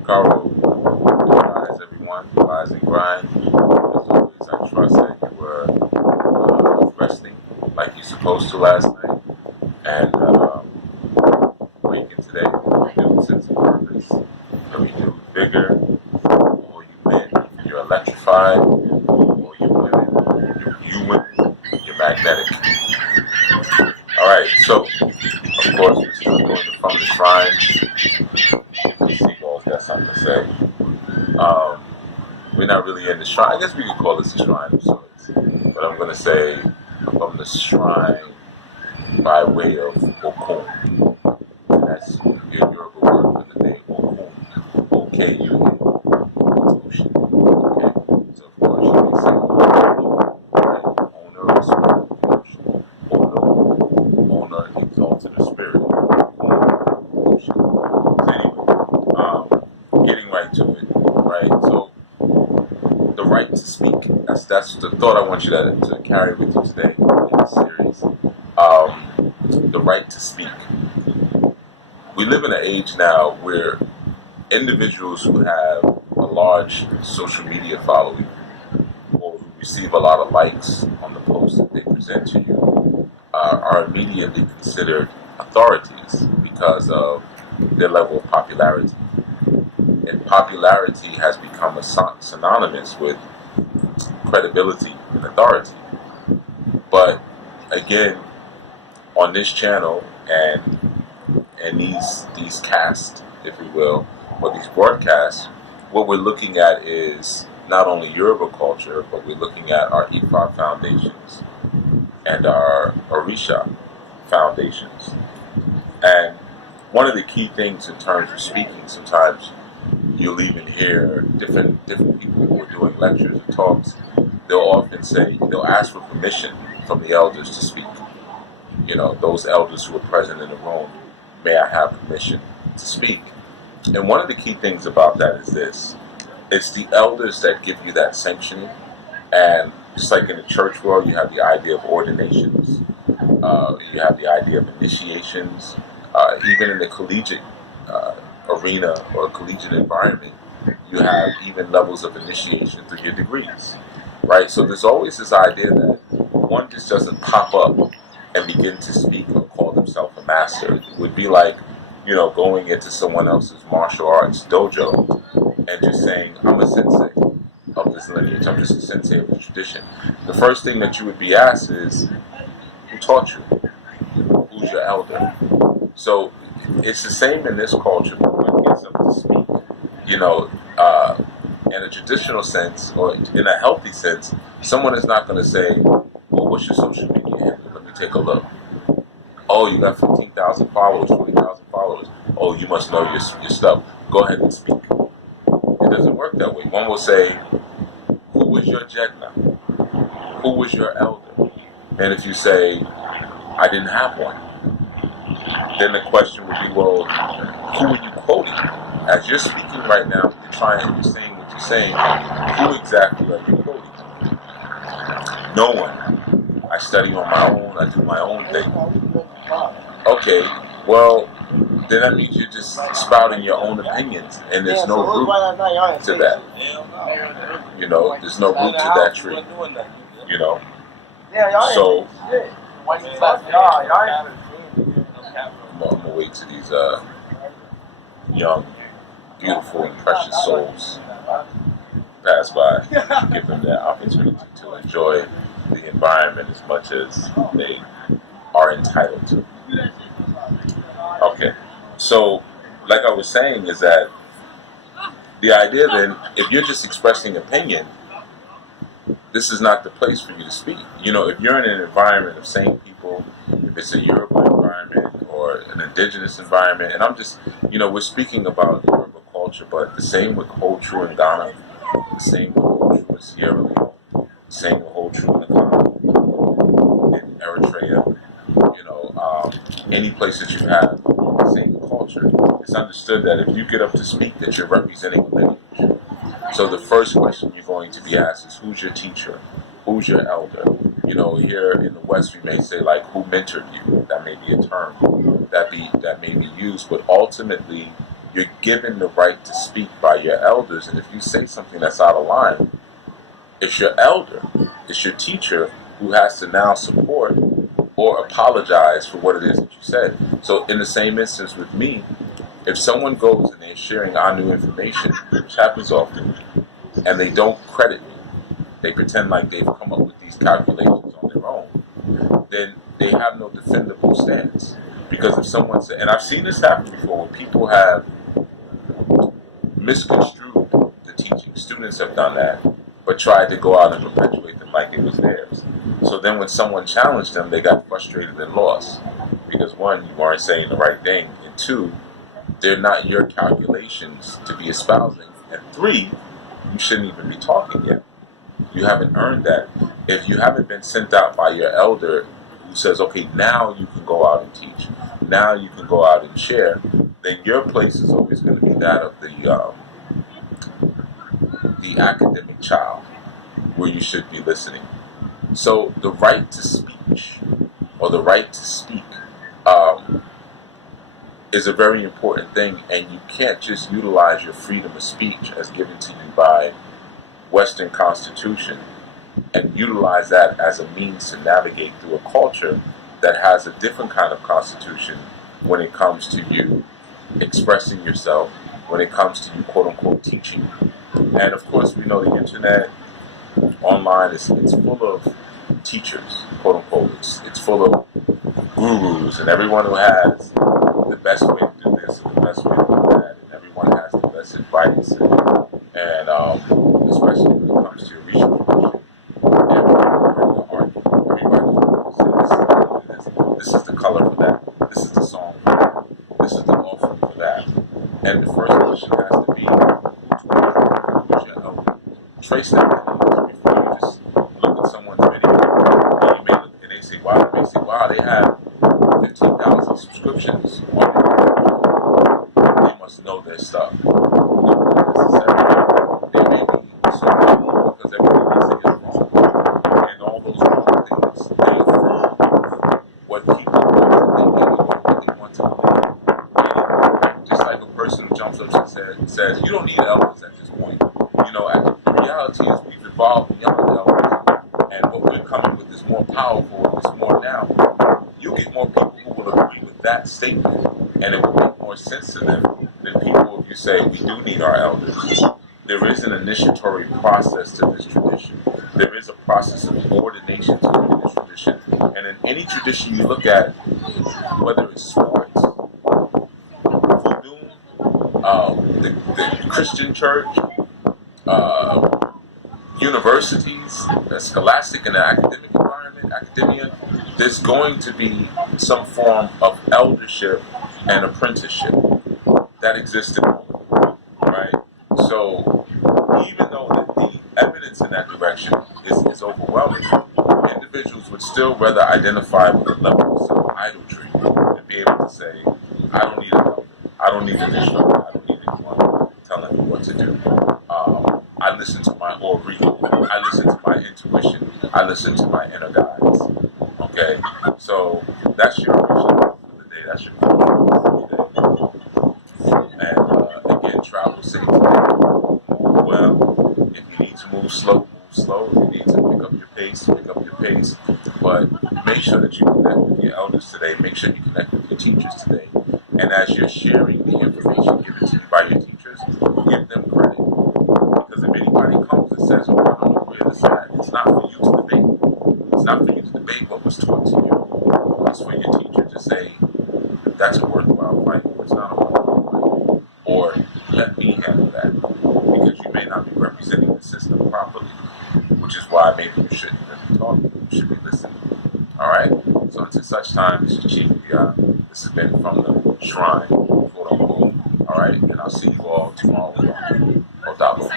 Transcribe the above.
Caro, good rise, everyone. Rise and grind. As always, I trust that you were resting like you're supposed to last night, and waking today with a new sense of purpose, a renewed vigor. All you men, you're electrified. All you women, you're magnetic. All right, so of course we're still doing the from the shrines. Seagull's got something to say. We're not really in the shrine. I guess we could call this a shrine of sorts, but I'm going to say from the shrine by way of Okun. And that's your Yoruba word for the name Okun. O-K-U-N. Ocean. Okay? So of course you may say Olo, right? Owner of spirit of the ocean. Owner exalted the spirit of the ocean. So anyway, getting right to it, right? So the right to speak. That's the thought I want you to carry with you today in this series. The right to speak. We live in an age now where individuals who have a large social media following or who receive a lot of likes on the posts that they present to you are immediately considered authorities because of their level of popularity. And popularity has become synonymous with credibility and authority. But again, on this channel and these casts, if we will, or these broadcasts, what we're looking at is not only Yoruba culture, but we're looking at our Ifa foundations and our Orisha foundations. And one of the key things in terms of speaking, sometimes you'll even hear different people who are doing lectures and talks. They'll often say, they'll ask for permission from the elders to speak. You know, those elders who are present in the room, may I have permission to speak? And one of the key things about that is this. It's the elders that give you that sanctioning. And just like in the church world, you have the idea of ordinations. You have the idea of initiations. Even in the collegiate arena or collegiate environment, you have even levels of initiation through your degrees. Right? So there's always this idea that one just doesn't pop up and begin to speak or call themselves a master. It would be like, you know, going into someone else's martial arts dojo and just saying, I'm a sensei of this lineage, I'm just a sensei of the tradition. The first thing that you would be asked is, who taught you? Who's your elder? So it's the same in this culture, but one gets up to speak, you know, in a traditional sense or in a healthy sense, someone is not going to say, well, what's your social media handle? Let me take a look. Oh, you got 15,000 followers, 20,000 followers. Oh, you must know your stuff. Go ahead and speak. It doesn't work that way. One will say, who was your Jegna? Who was your elder? And if you say, I didn't have one, then the question would be, well, who are you quoting? As you're speaking right now, you're saying what you're saying, who exactly are you quoting? No one. I study on my own, I do my own thing. Okay, well, then that means you're just spouting your own opinions, and there's no root to that. You know, there's no root to that tree. You know? So, I'm going to wait till these young, beautiful, and precious souls pass by, give them that opportunity to enjoy the environment as much as they are entitled to. Okay, so like I was saying is that the idea then, if you're just expressing opinion, this is not the place for you to speak. You know, if you're in an environment of sane people, if it's a Yoruba environment or an indigenous environment, and I'm just, you know, we're speaking about Yoruba culture, but the same would hold true in Ghana, the same would hold true in Sierra Leone, the same would hold true in the Congo, in Eritrea, you know, any place that you have the same culture. It's understood that if you get up to speak, that you're representing a lineage. So the first question you're going to be asked is, who's your teacher? Who's your elder? You know, here in the West, we may say, like, who mentored you? That may be a term that may be used, but ultimately, you're given the right to speak by your elders, and if you say something that's out of line, it's your elder, it's your teacher who has to now support or apologize for what it is that you said. So in the same instance with me, if someone goes and they're sharing our new information, which happens often, and they don't credit me, they pretend like they've come up with these calculations on their own, then they have no defendable stance. Because if someone said, and I've seen this happen before, when people have misconstrued the teaching, students have done that, but tried to go out and perpetuate them like it was theirs. So then when someone challenged them, they got frustrated and lost. Because one, you weren't saying the right thing, and two, they're not your calculations to be espousing, and three, you shouldn't even be talking yet. You haven't earned that. If you haven't been sent out by your elder who says, okay, now you can go out and teach, now you can go out and share, then your place is always going to be that of the academic child, where you should be listening. So the right to speech, or the right to speak, is a very important thing, and you can't just utilize your freedom of speech as given to you by Western Constitution and utilize that as a means to navigate through a culture that has a different kind of constitution when it comes to you expressing yourself, when it comes to you quote-unquote teaching. And of course we know the internet, online, it's full of teachers, quote-unquote. It's full of gurus, and everyone who has the best way to do this and the best way to do that, and everyone has the best advice, and especially when it comes to Orisha tradition, everybody's ready to argue. Everybody's ready to say, this is the color for that, this is the song for that, this is the offering for that. And the first question has to be, who's your elder? Trace that before you just look at someone's video, and they say, wow, they have 15,000 subscriptions on YouTube. They must know their stuff. Not necessarily. They may be so many because everything they say is wrong. And all those wrong things, they affirm what people want to think or what they want to believe. Just like a person who jumps up and says, you don't need elders at this point. You know, the reality is we've evolved beyond elders. And what we're coming with is more powerful and it's more now. You get more people who will agree with that statement, and it will make more sense to them than people if you say we do need our elders. There is an initiatory process to this tradition. There is a process of ordination to this tradition. And in any tradition you look at, whether it's sports, voodoo, the Christian church, universities, the scholastic and the academic environment, academia, there's going to be some form of eldership and apprenticeship that exists in the world, right? So even though the evidence in that direction is overwhelming, individuals would still rather identify with a level of idolatry and be able to say, I don't need an elder, I don't need an instructor, I don't need anyone telling me what to do. I listen to my Orisha, I listen to my intuition, I listen to my inner guides. Okay, so that's your Orisha for the day, that's your for the day. And again, travel safe today. Well, if you need to move slow, move slow. If you need to pick up your pace, pick up your pace. But make sure that you connect with your elders today. Make sure you connect with your teachers today. And as you're sharing the information given to you by your teachers, give them credit. Because if anybody comes and says, oh, I don't know where this is at, it's not for you to debate. It's not for you to debate what was taught to you. It's for your teacher to say, that's a worthwhile fight, or it's not a worthwhile fight. Or let me handle that. Because you may not be representing the system properly. Which is why maybe you shouldn't be talking, you should be listening. Alright? So until such time, this is Chief Yuya. This has been From the Shrine, quote unquote. Alright? And I'll see you all tomorrow. Odabo.